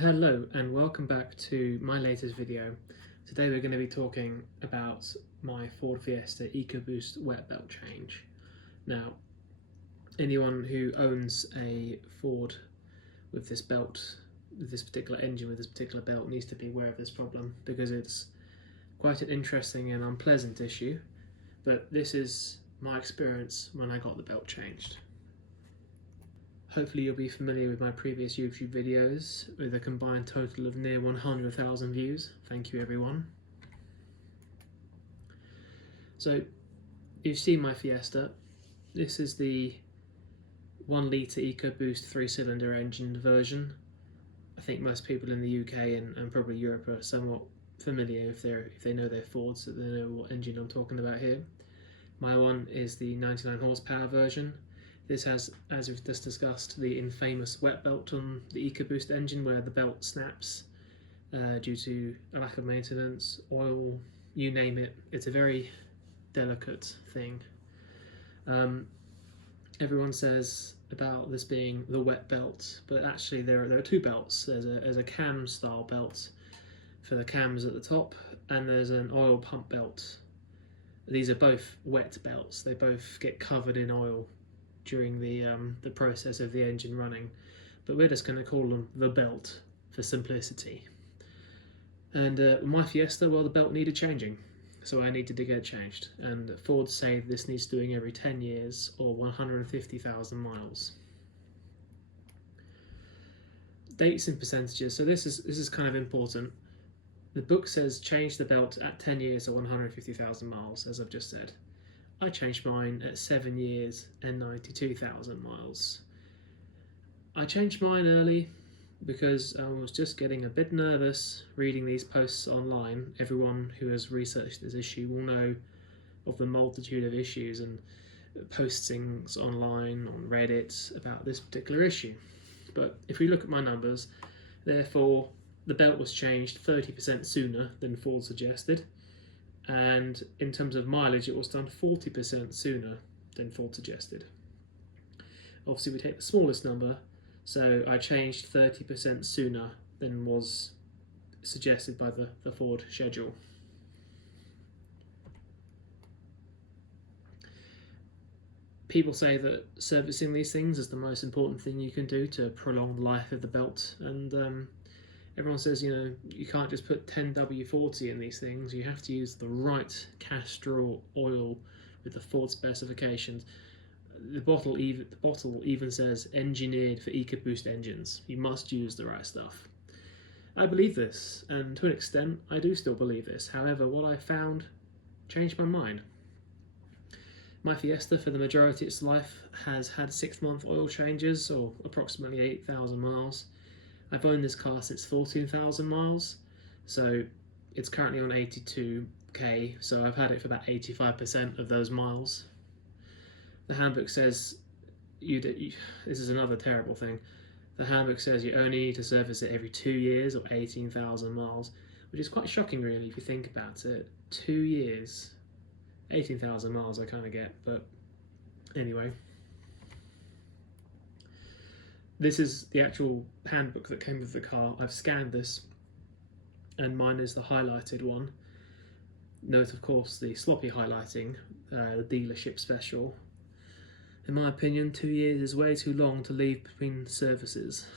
Hello and welcome back to my latest video. Today we're going to be talking about my Ford Fiesta EcoBoost wet belt change. Now, anyone who owns a Ford with this belt, with this particular engine, with this particular belt needs to be aware of this problem because it's quite an interesting and unpleasant issue, but this is my experience when I got the belt changed. Hopefully you'll be familiar with my previous YouTube videos with a combined total of near 100,000 views. Thank you everyone. So you've seen my Fiesta. This is the 1 litre EcoBoost 3-cylinder engine version. I think most people in the UK and probably Europe are somewhat familiar if they know their Fords, so they know what engine I'm talking about here. My one is the 99 horsepower version. This has, as we've just discussed, the infamous wet belt on the EcoBoost engine where the belt snaps due to a lack of maintenance, oil, you name it. It's a very delicate thing. Everyone says about this being the wet belt, but actually there are two belts. There's a cam style belt for the cams at the top, and there's an oil pump belt. These are both wet belts. They both get covered in oil during the process of the engine running, but we're just going to call them the belt for simplicity. And my Fiesta, well, the belt needed changing, so I needed to get it changed, and Ford say this needs doing every 10 years or 150,000 miles. Dates and percentages, so this is kind of important. The book says change the belt at 10 years or 150,000 miles, as I've just said. I changed mine at 7 years and 92,000 miles. I changed mine early because I was just getting a bit nervous reading these posts online. Everyone who has researched this issue will know of the multitude of issues and postings online on Reddit about this particular issue. But if we look at my numbers, therefore the belt was changed 30% sooner than Ford suggested. And in terms of mileage, it was done 40% sooner than Ford suggested. Obviously we take the smallest number, so I changed 30% sooner than was suggested by the Ford schedule. People say that servicing these things is the most important thing you can do to prolong the life of the belt, and everyone says, you know, you can't just put 10W40 in these things. You have to use the right castor oil with the Ford specifications. The bottle even says engineered for EcoBoost engines. You must use the right stuff. I believe this, and to an extent, I do still believe this. However, what I found changed my mind. My Fiesta, for the majority of its life, has had 6-month oil changes, or approximately 8,000 miles. I've owned this car since 14,000 miles, so it's currently on 82k, so I've had it for about 85% of those miles. The handbook says, this is another terrible thing, the handbook says you only need to service it every 2 years or 18,000 miles, which is quite shocking really if you think about it. 2 years, 18,000 miles I kind of get, but anyway. This is the actual handbook that came with the car. I've scanned this, and mine is the highlighted one. Note, of course, the sloppy highlighting, the dealership special. In my opinion, 2 years is way too long to leave between services.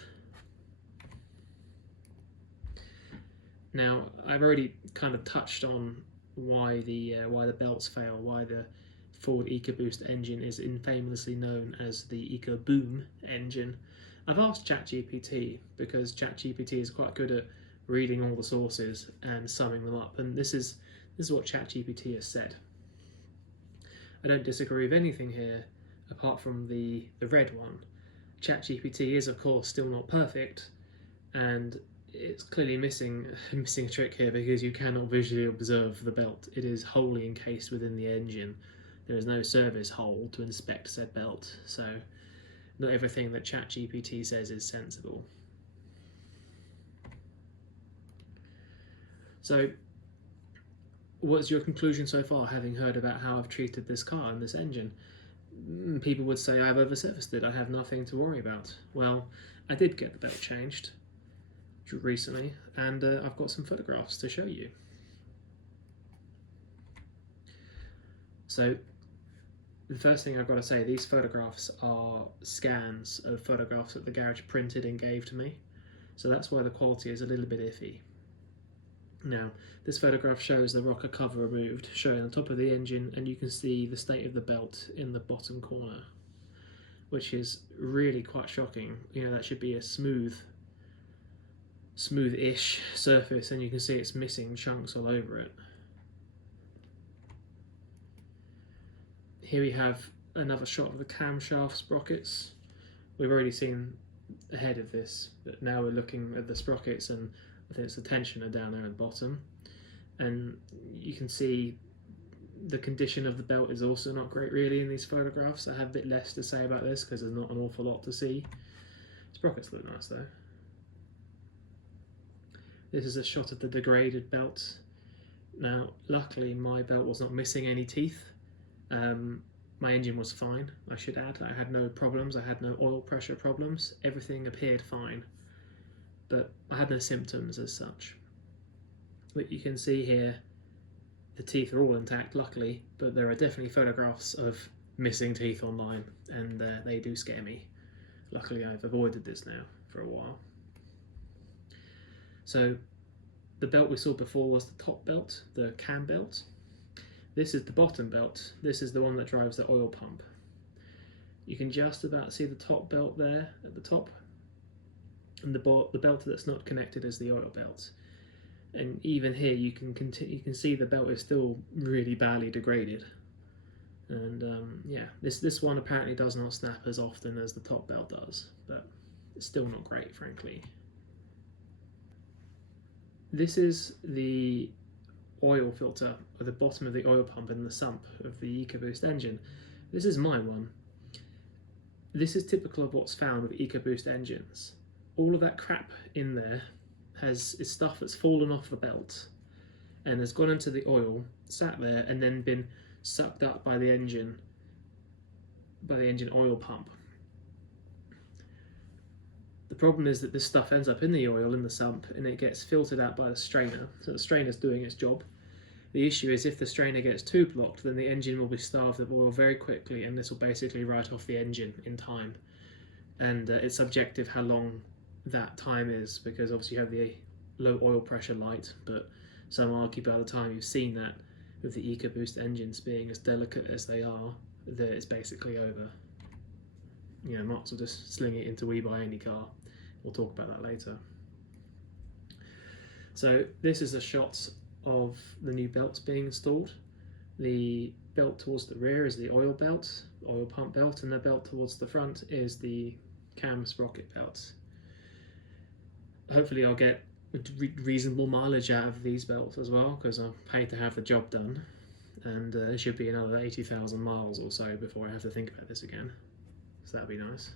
Now, I've already kind of touched on why the belts fail, why the Ford EcoBoost engine is infamously known as the EcoBoom engine. I've asked ChatGPT because ChatGPT is quite good at reading all the sources and summing them up, and this is what ChatGPT has said. I don't disagree with anything here apart from the red one. ChatGPT is of course still not perfect, and it's clearly missing a trick here because you cannot visually observe the belt. It is wholly encased within the engine. There is no service hole to inspect said belt, so not everything that ChatGPT says is sensible. So, what's your conclusion so far, having heard about how I've treated this car and this engine? People would say I've overserviced it, I have nothing to worry about. Well, I did get the belt changed. recently, and I've got some photographs to show you. So the first thing I've got to say, these photographs are scans of photographs that the garage printed and gave to me, so that's why the quality is a little bit iffy. Now, this photograph shows the rocker cover removed, showing the top of the engine, and you can see the state of the belt in the bottom corner, which is really quite shocking. You know, that should be a smooth-ish surface, and you can see it's missing chunks all over it. Here we have another shot of the camshaft sprockets. We've already seen the head of this, but now we're looking at the sprockets, and I think it's the tensioner down there at the bottom. And you can see the condition of the belt is also not great really in these photographs. I have a bit less to say about this because there's not an awful lot to see. Sprockets look nice though. This is a shot of the degraded belt. Now, luckily my belt was not missing any teeth. My engine was fine, I should add. I had no problems, I had no oil pressure problems. Everything appeared fine, but I had no symptoms as such. But you can see here, the teeth are all intact, luckily, but there are definitely photographs of missing teeth online, and they do scare me. Luckily, I've avoided this now for a while. So, the belt we saw before was the top belt, the cam belt. This is the bottom belt. This is the one that drives the oil pump. You can just about see the top belt there at the top, and the belt that's not connected is the oil belt. And even here you can see the belt is still really badly degraded. And yeah, this one apparently does not snap as often as the top belt does, but it's still not great, frankly. This is the oil filter at the bottom of the oil pump in the sump of the EcoBoost engine. This is my one. This is typical of what's found with EcoBoost engines. All of that crap in there is stuff that's fallen off the belt and has gone into the oil, sat there, and then been sucked up by the engine oil pump. The problem is that this stuff ends up in the oil in the sump and it gets filtered out by the strainer, so the strainer's doing its job. The issue is if the strainer gets too blocked, then the engine will be starved of oil very quickly, and this will basically write off the engine in time. And it's subjective how long that time is, because obviously you have the low oil pressure light, but some argue by the time you've seen that, with the EcoBoost engines being as delicate as they are, that it's basically over. You know, might as well just sling it into We Buy Any car. We'll talk about that later. So this is a shot of the new belts being installed. The belt towards the rear is the oil belt, oil pump belt, and the belt towards the front is the cam sprocket belt. Hopefully I'll get reasonable mileage out of these belts as well, because I'll pay to have the job done, and it should be another 80,000 miles or so before I have to think about this again, so that'd be nice.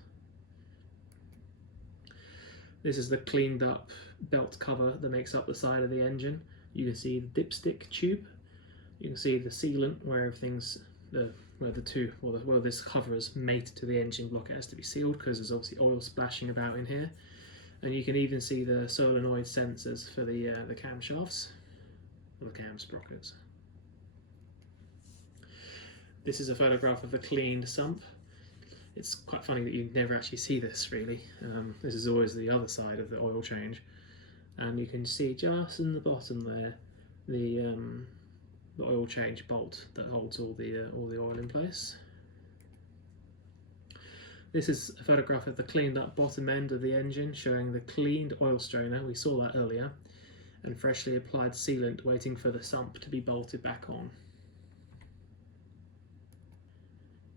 This is the cleaned up belt cover that makes up the side of the engine. You can see the dipstick tube, you can see the sealant where everything's where this cover is mated to the engine block. It has to be sealed because there's obviously oil splashing about in here. And you can even see the solenoid sensors for the camshafts, or the cam sprockets. This is a photograph of a cleaned sump. It's quite funny that you never actually see this really. This is always the other side of the oil change. And you can see just in the bottom there the oil change bolt that holds all the oil in place. This is a photograph of the cleaned up bottom end of the engine, showing the cleaned oil strainer, we saw that earlier, and freshly applied sealant waiting for the sump to be bolted back on.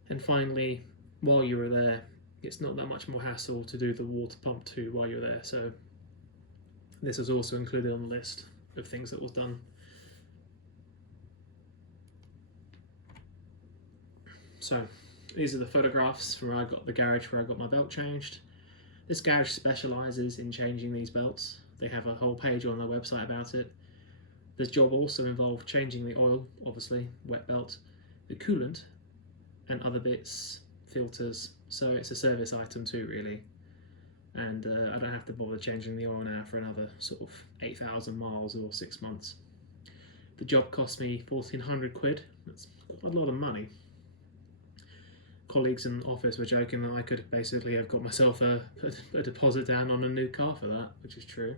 And finally, while you were there, it's not that much more hassle to do the water pump too while you're there, so this was also included on the list of things that was done. So these are the photographs from where I got the garage where I got my belt changed. This garage specialises in changing these belts. They have a whole page on their website about it. This job also involved changing the oil, obviously, wet belt, the coolant, and other bits, filters, so it's a service item too really. and I don't have to bother changing the oil now for another sort of 8,000 miles or 6 months. The job cost me 1,400 quid. That's quite a lot of money. Colleagues in the office were joking that I could basically have got myself a deposit down on a new car for that, which is true.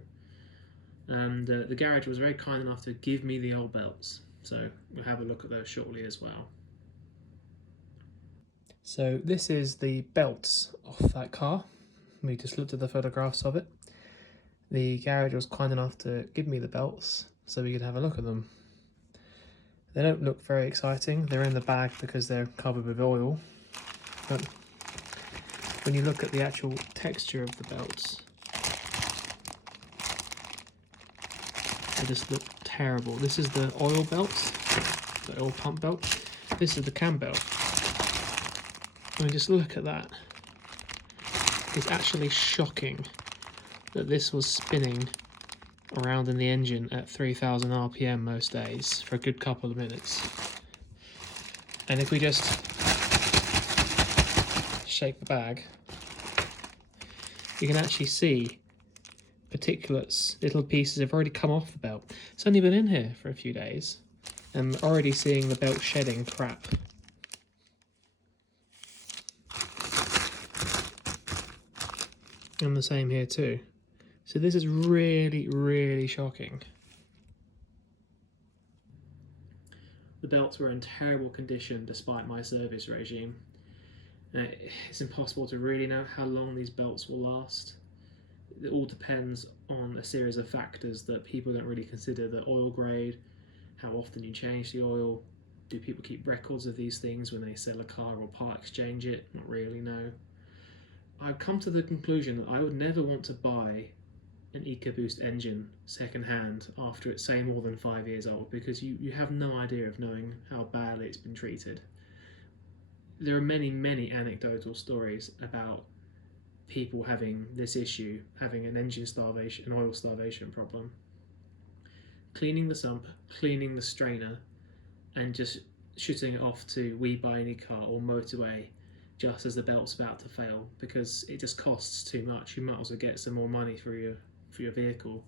And the garage was very kind enough to give me the old belts, so we'll have a look at those shortly as well. So this is the belts off that car. We just looked at the photographs of it. The garage was kind enough to give me the belts so we could have a look at them. They don't look very exciting. They're in the bag because they're covered with oil. But when you look at the actual texture of the belts, they just look terrible. This is the oil belts, the oil pump belt. This is the cam belt. I mean, just look at that. It's actually shocking that this was spinning around in the engine at 3,000 RPM most days for a good couple of minutes. And if we just shake the bag, you can actually see particulates, little pieces have already come off the belt. It's only been in here for a few days, and I'm already seeing the belt shedding crap. And the same here too. So this is really, really shocking. The belts were in terrible condition despite my service regime. It's impossible to really know how long these belts will last. It all depends on a series of factors that people don't really consider: the oil grade, how often you change the oil, do people keep records of these things when they sell a car or part exchange it? Not really, no. I've come to the conclusion that I would never want to buy an EcoBoost engine second-hand after it's, say, more than 5 years old, because you have no idea of knowing how badly it's been treated. There are many anecdotal stories about people having this issue, having an engine starvation, an oil starvation problem. Cleaning the sump, cleaning the strainer, and just shooting it off to We Buy Any Car or Motorway just as the belt's about to fail, because it just costs too much. You might as well get some more money for your vehicle.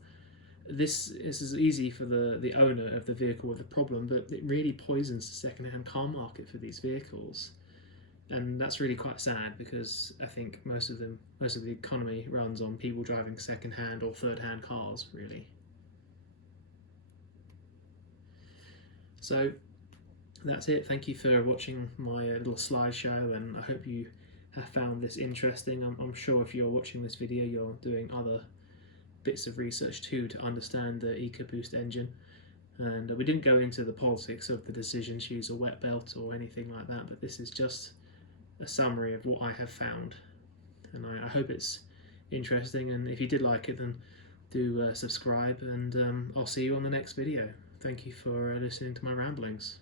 This is easy for the owner of the vehicle with the problem, but it really poisons the second-hand car market for these vehicles. And that's really quite sad, because I think most of the economy runs on people driving second-hand or third-hand cars, really. So that's it. Thank you for watching my little slideshow, and I hope you have found this interesting. I'm sure if you're watching this video, you're doing other bits of research too to understand the EcoBoost engine. And we didn't go into the politics of the decision to use a wet belt or anything like that, but this is just a summary of what I have found. And I hope it's interesting, and if you did like it, then do subscribe, and I'll see you on the next video. Thank you for listening to my ramblings.